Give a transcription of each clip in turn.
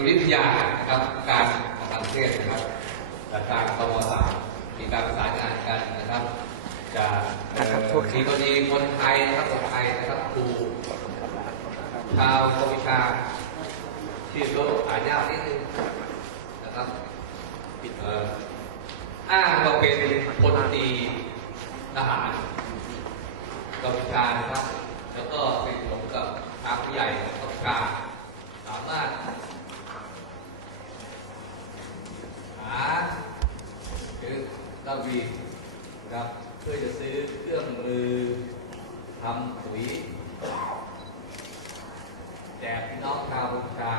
ตุลิวิทยานะครับการของประเทศนะครับและทางกมสามมีการประสานงานกันนะครับจะเอ่อมีกรณีคนไทยนะครับคนไทยนะครับครูชาวกัมพูชาชื่อเขาอ่านยากนิดนึงนะครับเอ่ออ้างว่าเป็นพลตรีทหารกัมพูชานะครับ แล้วก็เป็นสมกับทางผู้ใหญ่ต้องการสามารถ หาหรือ ตะวีนะครับเพื่อจะซื้อเครื่องมือทำปุ๋ยแจกพี่น้องชาวบุชา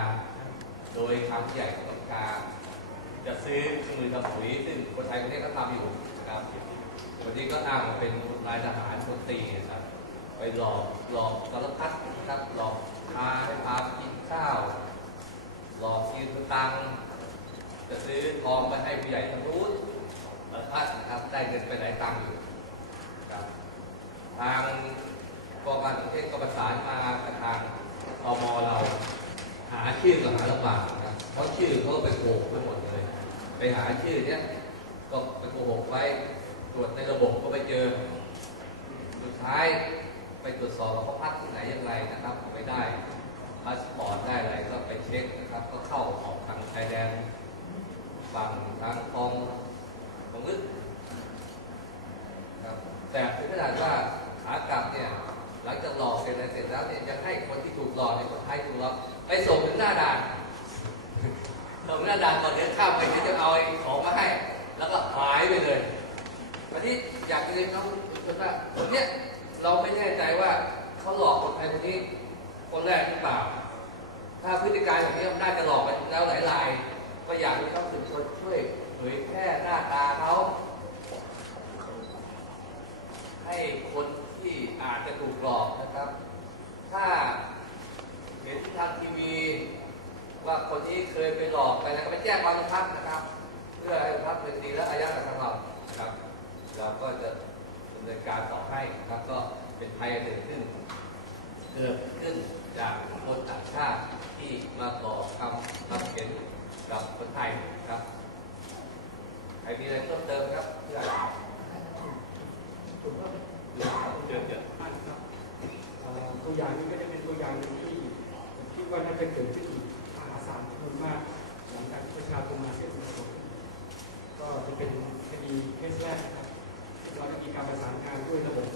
โดยทางผู้ใหญ่ของบุชาจะซื้อเครื่องมือทำปุ๋ยซึ่งคนไทยคนนี้ก็ทำอยู่นะครับวันนี้ก็อ้างว่าเป็นนายทหารคนตีนะครับ ไปหลอกหลอกสารพัดนะครับหลอกพาให้พาไปกินข้าว หลอกยืมตังจะซื้อทองไปให้ผู้ใหญ่ทางนู้น สารพัดนะครับ ได้เงินไปหลายตังค์อยู่ครับทางกองการต่างประเทศก็ประสานมากับทางตมเรา หาชื่อก็หาลำบากนะเพราะชื่อเขาไปโกหกไปหมดเลย ไปหาชื่อเนี้ยก็ไปโกหกไว้ตรวจในระบบก็ไปเจอ สุดท้ายไปตรวจสอบว่าเขาพักที่ไหนอย่างไรนะครับไม่ได้พาสปอร์ตได้อะไรก็ไปเช็คนะครับ ก็เข้าออกทางชายแดนฝั่งทางคลองตรงลึกครับแต่ถึงขนาด ว่าขากลับเนี่ยหลังจากหลอกเสร็จอะไรเสร็จแล้วเนี่ยยังให้คนที่ถูกหลอกเนี่ยคนไทยถูกหลอกไปส่งถึงหน้าด่านส่งหน้าด่านก่อนเดี๋ยวข้ามไปเดี๋ยวจะเอาไอ้ของมาให้ แล้วก็หายไปเลยวันนี้อยากเรียนน้องคนว่าคนเนี้ยเราไม่แน่ใจว่าเขาหลอกคนไทยคนนี้ คนแรกหรือเปล่า ถ้าพฤติการแบบนี้มันน่าจะหลอกไปแล้วหลายรายก็อยากให้เขาสื่อมวลช่วยเผยแพร่หน้าตาเขา ให้คนที่อาจจะถูกหลอกนะครับ ถ้าเห็นทางทีวี ว่าคนนี้เคยไปหลอกไปนะก็ไปแจ้งความโรงพักนะครับ เพื่อให้โรงพักเป็นคดีและอายัดการกระทำนะครับ เราก็จะดำเนินการต่อให้นะครับ ก็เป็นภัยอันหนึ่งซึ่งเกิดขึ้นจากคนต่างชาติที่มาก่อทำทำเห็นกับคนไทยนะครับใครมีอะไรเพิ่มเติมครับเพื่อเจอเจอท่านครับเอ่อตัวอย่างนี้ก็จะเป็นตัวอย่างหนึ่งที่ผมคิดว่าน่าจะเกิดขึ้นอีก ก็จะเป็นคดีเคสแรกนะครับเราจะมีการประสานงานด้วยระบบ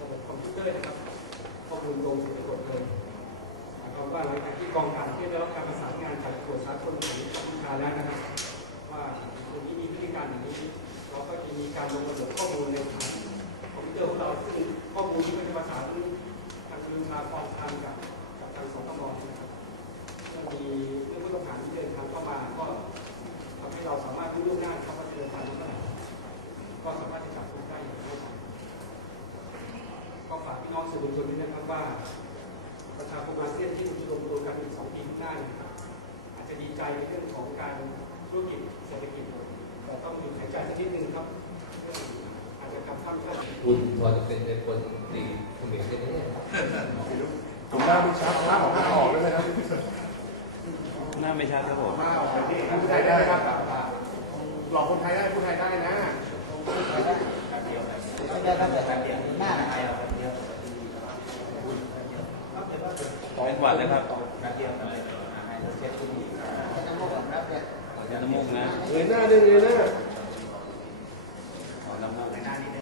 ระบบคอมพิวเตอร์นะครับข้อมูลตรงสู่ระบบเลยนะครับว่าหลังจากที่กองการที่ได้รับการประสานงานจากตรวจสากลของกัมพูชาแล้วนะครับ ว่าคนนี้มีพฤติการอย่างนี้ เราก็จะมีการลงระบบข้อมูลในฐานคอมพิวเตอร์ของเราซึ่งข้อมูลนี้ก็จะประสานทางกรุงาพรทางกับกับทางสตมนะครับเมื่อมีเมื่อผู้ต้องหาที่เดินทางเข้ามาก็ทำให้เราสามารถ รู้ล่วงหน้าครับว่าจะเดินทางเมื่อไหร่ก็สามารถจะจับกุมได้อย่างรวดเร็วก็ฝากพี่น้องสื่อมวลชนด้วยนะครับว่าประชาคมอาเซียนที่มีรวมตัวกันอีกสองปีข้างหน้าเนี่ยครับอาจจะดีใจในเรื่องของการธุรกิจเศรษฐกิจแต่ต้องหยุดหายใจสักนิดนึงครับเรื่องอาจจะกลับข้ามขั้นคุณพอจะเป็นเป็นคนดีคุณเหมียวได้ไหมเนี่ยผมหน้าไม่ชัดหน้าออกหน้าออกได้ไหมครับหน้าไม่ชัดครับผมหน้าออกไปที่พูดไทยได้ครับ หลอกคนไทยได้ผู้ไทยได้นะเป็นหวัดเลยครับยาน้ำมูกนะเงยหน้าหนึ่งเงยหน้า